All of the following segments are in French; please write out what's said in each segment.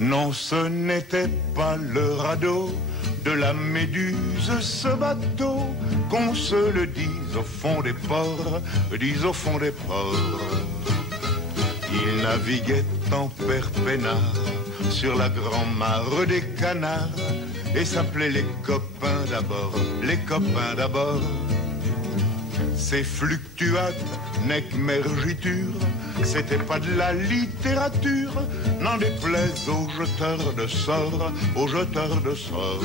Non, ce n'était pas le radeau de la Méduse, ce bateau, qu'on se le dise au fond des ports, dise au fond des ports. Il naviguait en père peinard sur la grand-mare des canards et s'appelait les copains d'abord, les copains d'abord. Ces fluctuates, nec mergiture, c'était pas de la littérature, n'en déplaise aux jeteurs de sorts, aux jeteurs de sorts.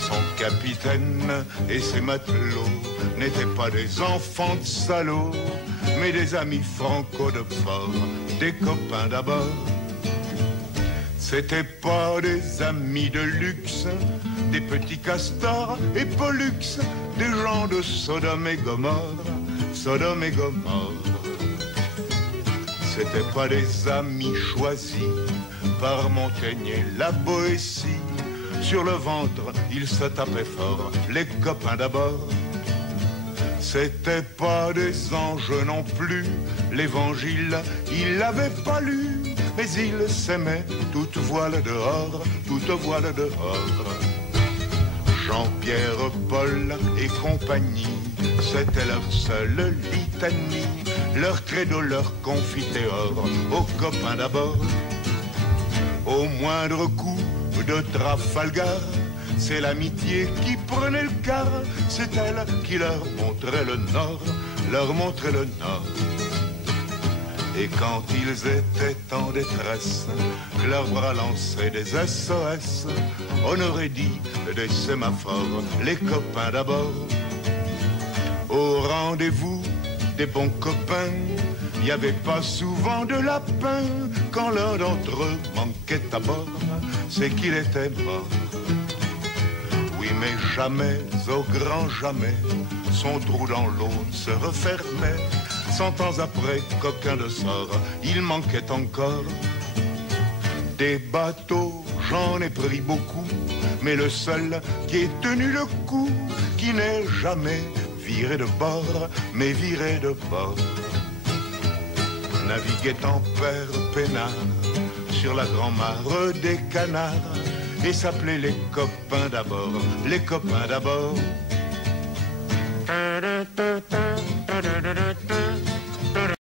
Son capitaine et ses matelots n'étaient pas des enfants de salauds, mais des amis franco de port, des copains d'abord. C'était pas des amis de luxe, des petits castors et pollux, des gens de Sodome et Gomorre, Sodome et Gomorre. C'était pas des amis choisis par Montaigne et la Boétie. Sur le ventre, ils se tapaient fort, les copains d'abord. C'était pas des anges non plus, l'évangile, ils l'avaient pas lu, mais ils s'aimaient, toute voile dehors, toute voile dehors. Jean-Pierre, Paul et compagnie, c'était leur seule litanie, leur credo, leur confiteor, aux copains d'abord. Au moindre coup de Trafalgar, c'est l'amitié qui prenait le quart, c'est elle qui leur montrait le nord, leur montrait le nord. Et quand ils étaient en détresse, leurs bras lançaient des SOS, on aurait dit des sémaphores, les copains d'abord. Au rendez-vous des bons copains, il n'y avait pas souvent de lapin. Quand l'un d'entre eux manquait à bord, c'est qu'il était mort. Oui, mais jamais, au grand jamais, son trou dans l'eau se refermait. 100 ans après, coquin de sort, il manquait encore. Des bateaux, j'en ai pris beaucoup, mais le seul qui ait tenu le coup, qui n'est jamais viré de bord, mais viré de bord. Naviguait en père peinard sur la grand-mare des canards et s'appelait les copains d'abord, les copains d'abord.